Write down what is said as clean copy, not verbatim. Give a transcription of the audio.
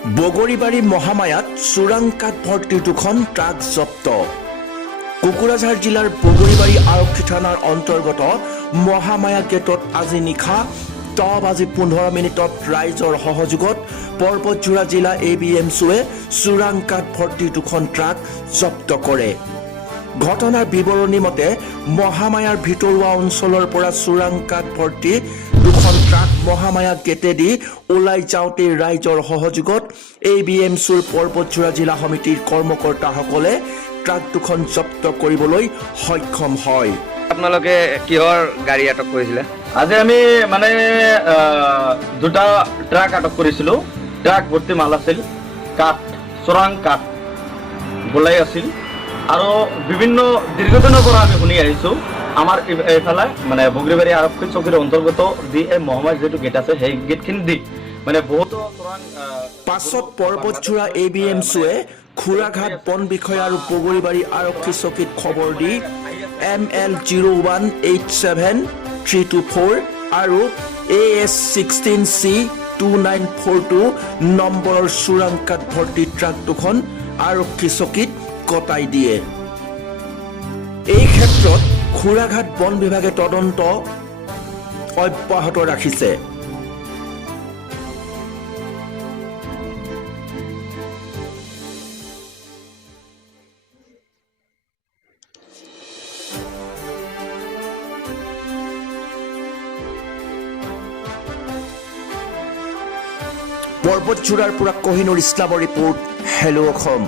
বগৰীবাৰী মহামায়াত চোৰাংকাঠ ভৰ্তি দুখন ট্ৰাক জব্দ। কোকৰাঝাৰ জিলাৰ বগৰীবাৰী আৰক্ষী থানাৰ অন্তৰ্গত মহামায়া গেটত আজি নিশা 10:15 ৰাইজৰ সহযোগত পৰ্বতজোৰা জিলা ABMCয়ে চোৰাংকাঠ ভৰ্তি দুখন ট্ৰাক জব্দ কৰে। ঘটনাৰ বিৱৰণী মতে মহামায়াৰ ভিতৰুৱা অঞ্চলৰ পৰা চোৰাংকাঠ ভৰ্তি দুখন ট্ৰাক মহামায়া গেটেদি ওলাই যাওঁতে ৰাইজৰ সহযোগত ABMCৰ পৰ্বতজোৰা জিলা সমিতিৰ কৰ্মকৰ্তাসকলে ট্ৰাক দুখন জব্দ কৰিবলৈ সক্ষম হয়। আপোনালোকে কিহৰ গাড়ী আটক কৰিছিলে? আজি আমি দুটা ট্ৰাক আটক কৰিছিলোঁ। ট্ৰাক ভৰ্তি মাল আছিল, কাঠ, চোৰাং কাঠ গোলাই আছিল আৰু বিভিন্ন দীৰ্ঘদিনৰ পৰা আমি শুনি আহিছোঁ আমাৰ এইফালে বগৰীবাৰী আৰক্ষী চকীৰ অন্তৰ্গত যি মহামায়া যিটো গেট আছে সেই গেটখিনি দি বহুতো চোৰাং। পাছত পৰ্বতজোৰা ABMCয়ে খুৰাঘাট বন বিষয়া আৰু বগৰীবাৰী আৰক্ষী চকীত খবৰ দি ML 0187324 আৰু AS16C 2942 নম্বৰৰ চোৰাংকাঠ ভৰ্তি ট্ৰাক দুখন আৰক্ষী চকীত গতাই দিয়ে। এই ক্ষেত্ৰত খুৰাঘাট বন বিভাগে তদন্ত অব্যাহত ৰাখিছে। পৰ্বতজোৰাৰ পৰা কহিনুৰ ইছলামৰ ৰিপৰ্ট, হেল্ল' অসম।